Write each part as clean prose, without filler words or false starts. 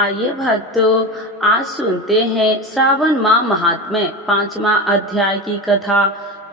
आइए भक्तों, आज सुनते हैं श्रावण माह महात्म्य 5वां अध्याय की कथा।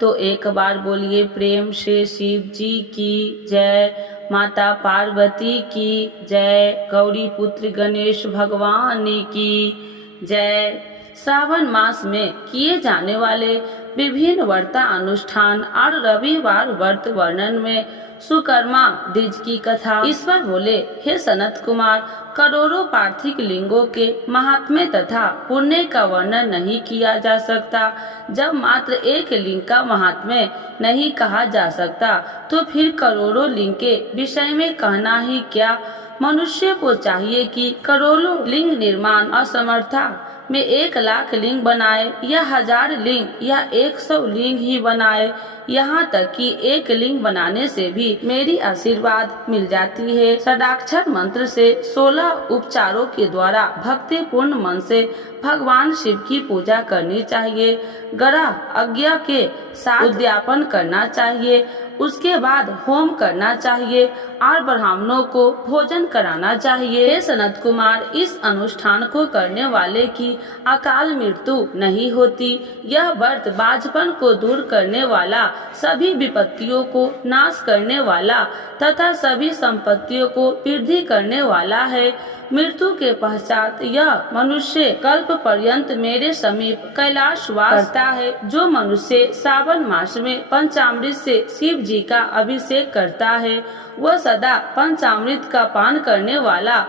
तो एक बार बोलिए प्रेम से शिव जी की जय, माता पार्वती की जय, गौरी पुत्र गणेश भगवान की जय। श्रावण मास में किए जाने वाले विभिन्न व्रत अनुष्ठान और रविवार व्रत वर्णन में सुकर्मा द्विज की कथा। ईश्वर बोले, हे सनत कुमार, करोड़ों पार्थिव लिंगों के महात्म्य तथा पुण्य का वर्णन नहीं किया जा सकता। जब मात्र एक लिंग का महात्म्य नहीं कहा जा सकता तो फिर करोड़ों लिंग के विषय में कहना ही क्या। मनुष्य को चाहिए कि करोड़ों लिंग निर्माण असमर्था में 1,00,000 लिंग बनाए या 1000 लिंग या 100 लिंग ही बनाए। यहाँ तक कि एक लिंग बनाने से भी मेरी आशीर्वाद मिल जाती है। षडाक्षर मंत्र से 16 उपचारों के द्वारा भक्ति पूर्ण मन से भगवान शिव की पूजा करनी चाहिए। ग्रह आज्ञा के साथ उद्यापन करना चाहिए। उसके बाद होम करना चाहिए और ब्राह्मणों को भोजन कराना चाहिए। हे सनत कुमार, इस अनुष्ठान को करने वाले की अकाल मृत्यु नहीं होती। यह व्रत बाझपन को दूर करने वाला, सभी विपत्तियों को नाश करने वाला तथा सभी संपत्तियों को वृद्धि करने वाला है। मृत्यु के पश्चात यह मनुष्य कल्प पर्यंत मेरे समीप कैलाश वास करता है। जो मनुष्य श्रावण मास में पंचामृत से शिव जी का अभिषेक करता है, वह सदा पंचामृत का पान करने वाला,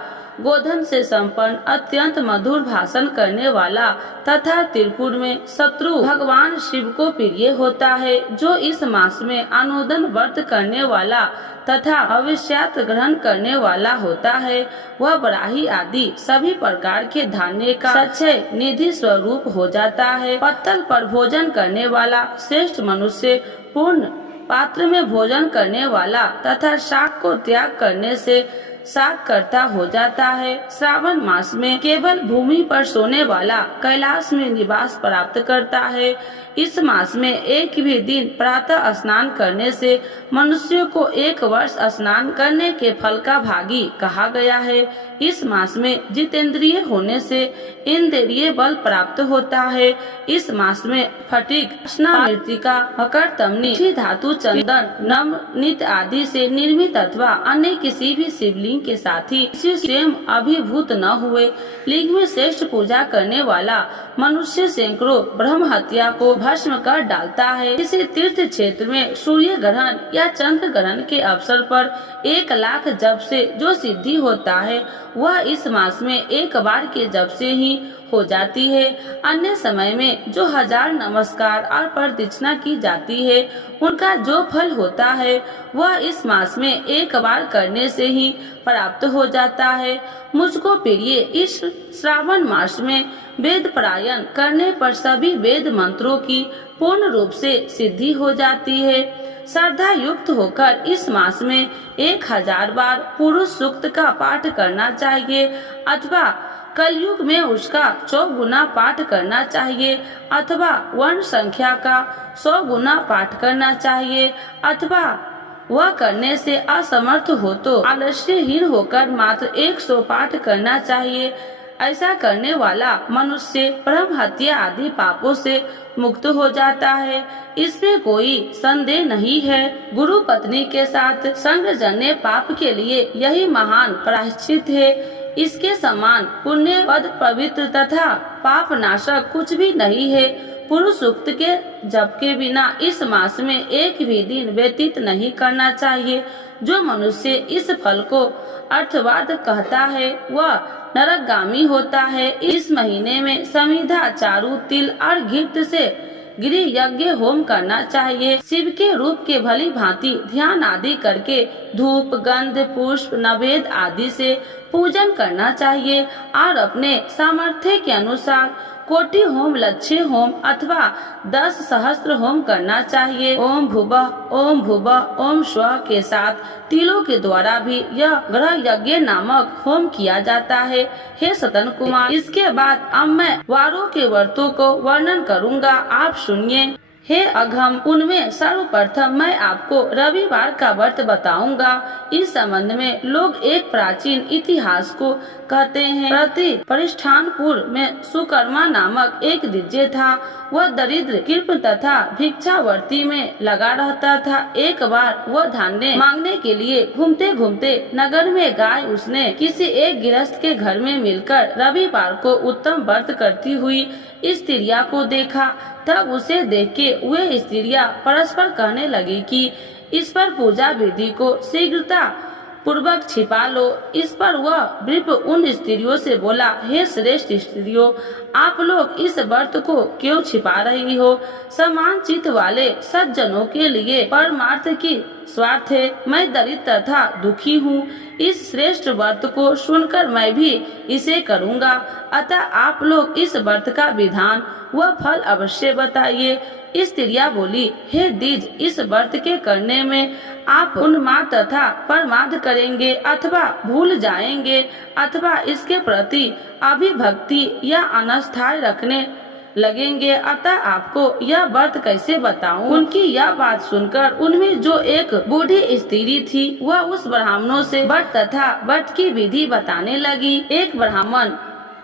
गोधन से संपन्न, अत्यंत मधुर भाषण करने वाला तथा त्रिपुर में शत्रु भगवान शिव को प्रिय होता है। जो इस मास में अनुदन व्रत करने वाला तथा अविश्यात ग्रहण करने वाला होता है, वह बराही आदि सभी प्रकार के धान्य का सच्चे निधि स्वरूप हो जाता है। पत्तल पर भोजन करने वाला श्रेष्ठ मनुष्य पूर्ण पात्र में भोजन करने वाला तथा शाक को त्याग करने से साग करता हो जाता है। श्रावण मास में केवल भूमि पर सोने वाला कैलाश में निवास प्राप्त करता है। इस मास में एक भी दिन प्रातः स्नान करने से मनुष्य को 1 वर्ष स्नान करने के फल का भागी कहा गया है। इस मास में जितेंद्रिय होने से इंद्रिय बल प्राप्त होता है। इस मास में फटिक, मृत्तिका, मकर तमनी, धातु, चंदन, नवनीत आदि से निर्मित अथवा अन्य किसी भी शिवलिंग के साथ ही स्वयं अभिभूत न हुए लिंग में श्रेष्ठ पूजा करने वाला मनुष्य सैकड़ों ब्रह्म हत्या को भस्म कर डालता है। किसी तीर्थ क्षेत्र में सूर्य ग्रहण या चंद्र ग्रहण के अवसर पर 1,00,000 जप से जो सिद्धि होता है, वह इस मास में एक बार के जप से ही हो जाती है। अन्य समय में जो 1000 नमस्कार और प्रदक्षिणा की जाती है, उनका जो फल होता है वह इस मास में एक बार करने से ही प्राप्त हो जाता है। मुझको प्रिय इस श्रावण मास में वेद पारायण करने पर सभी वेद मंत्रों की पूर्ण रूप से सिद्धि हो जाती है। श्रद्धा युक्त होकर इस मास में 1000 बार पुरुष सूक्त का पाठ करना चाहिए अथवा कलयुग में उसका 100 गुना पाठ करना चाहिए अथवा वर्ण संख्या का 100 गुना पाठ करना चाहिए अथवा वह करने से असमर्थ हो तो आलस्यहीन होकर मात्र 100 पाठ करना चाहिए। ऐसा करने वाला मनुष्य ब्रह्म हत्या आदि पापों से मुक्त हो जाता है, इसमें कोई संदेह नहीं है। गुरु पत्नी के साथ संगजन्य पाप के लिए यही महान प्रायश्चित है। इसके समान पुण्य पद, पवित्र तथा पाप नाशक कुछ भी नहीं है। पुरुष सूक्त के जप के बिना इस मास में एक भी दिन व्यतीत नहीं करना चाहिए। जो मनुष्य इस फल को अर्थवाद कहता है, वह नरकगामी होता है। इस महीने में समिधा, चारू, तिल और घृत से गृह यज्ञ होम करना चाहिए। शिव के रूप के भली भांति ध्यान आदि करके धूप, गंध, पुष्प, नैवेद्य आदि से पूजन करना चाहिए और अपने सामर्थ्य के अनुसार कोटि होम, लक्ष्य होम अथवा 10 सहस्त्र होम करना चाहिए। ओम भुवः, ओम भुवः, ओम स्वः के साथ तिलों के द्वारा भी यह ग्रह यज्ञ नामक होम किया जाता है। हे सतन कुमार, इसके बाद अब मैं वारों के व्रतों को वर्णन करूँगा, आप सुनिए। हे अघम, उनमें सर्वप्रथम मैं आपको रविवार का व्रत बताऊंगा। इस संबंध में लोग एक प्राचीन इतिहास को कहते हैं। प्रति परिष्ठानपुर में सुकर्मा नामक एक दिज्य था। वह दरिद्र कृप तथा भिक्षावर्ती में लगा रहता था। एक बार वह धान्य मांगने के लिए घूमते घूमते नगर में गाय उसने किसी एक गृहस्थ के घर में मिलकर रविवार को उत्तम व्रत करती हुई स्त्रिया को देखा। तब उसे देख के वे स्त्रियां परस्पर कहने लगी कि इस पर पूजा विधि को शीघ्रता पूर्वक छिपा लो। इस पर वह वृप उन स्त्रियों से बोला, हे श्रेष्ठ स्त्रियों, आप लोग इस व्रत को क्यों छिपा रही हो? समान चित्त वाले सज्जनों के लिए परमार्थ की स्वार्थ है। मैं दरिद्र तथा दुखी हूँ। इस श्रेष्ठ व्रत को सुनकर मैं भी इसे करूँगा। अतः आप लोग इस व्रत का विधान व फल अवश्य बताइए। स्त्रियां बोली, हे द्विज, इस व्रत के करने में आप उन्माद तथा परमाद करेंगे अथवा भूल जाएंगे अथवा इसके प्रति अभिभक्ति या अनस्थाई रखने लगेंगे। अतः आपको यह व्रत कैसे बताऊं? उनकी यह बात सुनकर उनमें जो एक बूढ़ी स्त्री थी वह उस ब्राह्मणों से व्रत तथा व्रत की विधि बताने लगी। एक ब्राह्मण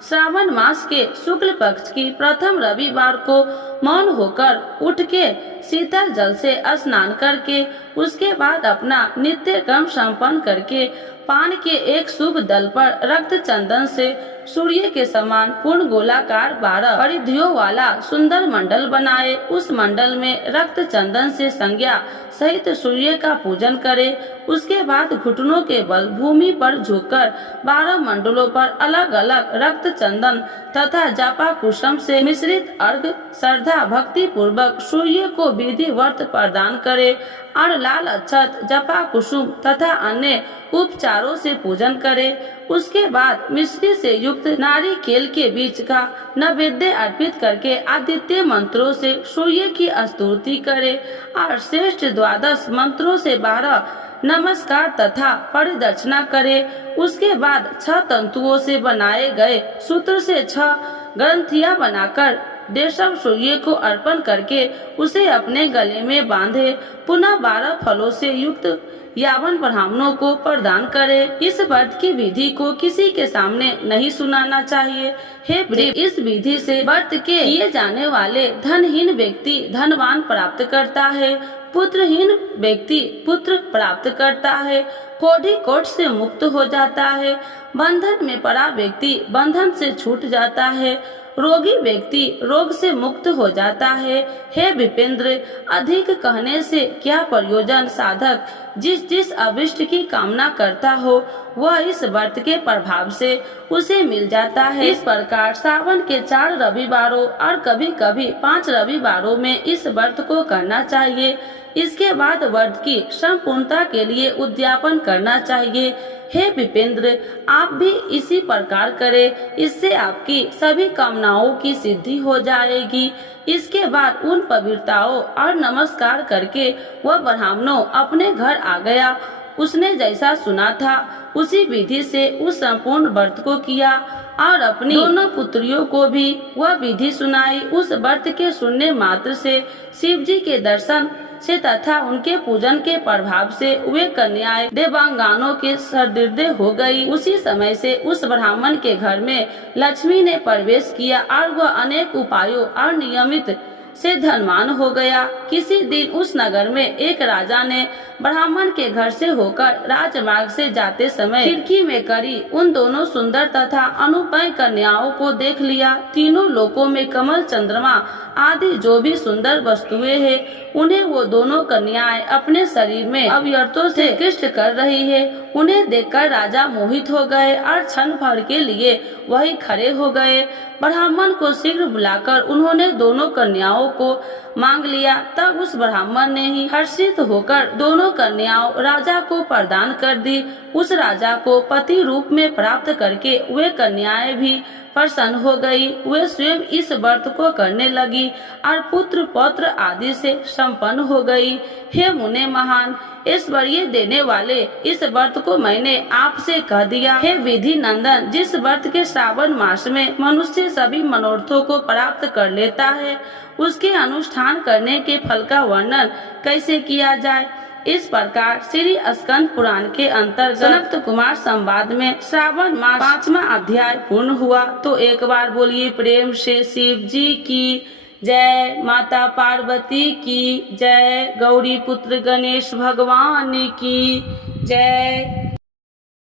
श्रावण मास के शुक्ल पक्ष की प्रथम रविवार को मौन होकर उठ के शीतल जल से स्नान करके उसके बाद अपना नित्य कर्म संपन्न करके पान के एक शुभ दल पर रक्त चंदन से सूर्य के समान पूर्ण गोलाकार 12 परिधियों वाला सुंदर मंडल बनाए। उस मंडल में रक्त चंदन से संज्ञा सहित सूर्य का पूजन करे। उसके बाद घुटनों के बल भूमि पर झुककर 12 मंडलों पर अलग अलग रक्त चंदन तथा जापा कुसुम से मिश्रित अर्घ श्रद्धा भक्ति पूर्वक सूर्य को विधिवत प्रदान करे और लाल अक्षत जपा कुसुम तथा अन्य उपचारों से पूजन करे। उसके बाद मिश्री से युक्त नारिकेल के बीच का नैवेद्य अर्पित करके आदित्य मंत्रों से सूर्य की स्तुति करे और श्रेष्ठ 12 मंत्रों से 12 नमस्कार तथा परिदर्शना करे। उसके बाद 6 तंतुओं से बनाए गए सूत्र से 6 ग्रंथियां बनाकर देशव सूर्य को अर्पण करके उसे अपने गले में बांधे। पुनः 12 फलों से युक्त यावन ब्राह्मणों को प्रदान करे। इस व्रत की विधि को किसी के सामने नहीं सुनाना चाहिए। हे वृप, इस विधि से व्रत के किए जाने वाले धनहीन व्यक्ति धनवान प्राप्त करता है, पुत्रहीन व्यक्ति पुत्र प्राप्त करता है, कोढ़ी कोढ़ से मुक्त हो जाता है, बंधन में पड़ा व्यक्ति बंधन से छूट जाता है, रोगी व्यक्ति रोग से मुक्त हो जाता है। हे विपेंद्र, अधिक कहने से क्या प्रयोजन? साधक जिस जिस अभिष्ट की कामना करता हो वह इस व्रत के प्रभाव से उसे मिल जाता है। इस प्रकार सावन के 4 रविवारों और कभी कभी 5 रविवारों में इस व्रत को करना चाहिए। इसके बाद व्रत की संपूर्णता के लिए उद्यापन करना चाहिए। हे विपेंद्र, आप भी इसी प्रकार करें, इससे आपकी सभी कामनाओं की सिद्धि हो जाएगी। इसके बाद उन पवित्रताओं और नमस्कार करके वह ब्राह्मणों अपने घर आ गया। उसने जैसा सुना था उसी विधि से उस संपूर्ण व्रत को किया और अपनी दोनों पुत्रियों को भी वह विधि सुनाई। उस व्रत के सुनने मात्र से शिव जी के दर्शन से तथा उनके पूजन के प्रभाव से वे कन्याएं देवांगानों के सहृदय हो गई। उसी समय से उस ब्राह्मण के घर में लक्ष्मी ने प्रवेश किया और वह अनेक उपायों और नियमित से धनवान हो गया। किसी दिन उस नगर में एक राजा ने ब्राह्मण के घर से होकर राजमार्ग से जाते समय खिड़की में करी उन दोनों सुंदर तथा अनुपम कन्याओं को देख लिया। तीनों लोकों में कमल, चंद्रमा आदि जो भी सुंदर वस्तुएं हैं उन्हें वो दोनों कन्याएं अपने शरीर में अव्यर्थों से कृष्ट कर रही है। उन्हें देखकर राजा मोहित हो गए और क्षण भर के लिए वही खड़े हो गए। ब्राह्मण को शीघ्र बुलाकर उन्होंने दोनों कन्याओं को मांग लिया। तब उस ब्राह्मण ने ही हर्षित होकर दोनों कन्याओं राजा को प्रदान कर दी। उस राजा को पति रूप में प्राप्त करके वे कन्याएं भी प्रसन्न हो गई। वे स्वयं इस व्रत को करने लगी और पुत्र पौत्र आदि से संपन्न हो गई। हे मुने महान, ऐश्वर्य देने वाले, इस व्रत को मैंने आपसे कह दिया। हे विधि नंदन, जिस व्रत के श्रावण मास में मनुष्य सभी मनोरथों को प्राप्त कर लेता है, उसके अनुष्ठान करने के फल का वर्णन कैसे किया जाए। इस प्रकार श्री स्कंद पुराण के अंतर्गत सनत कुमार संवाद में श्रावण मास 5वां अध्याय पूर्ण हुआ। तो एक बार बोलिए प्रेम से शिव जी की जय, माता पार्वती की जय, गौरी पुत्र गणेश भगवान की जय।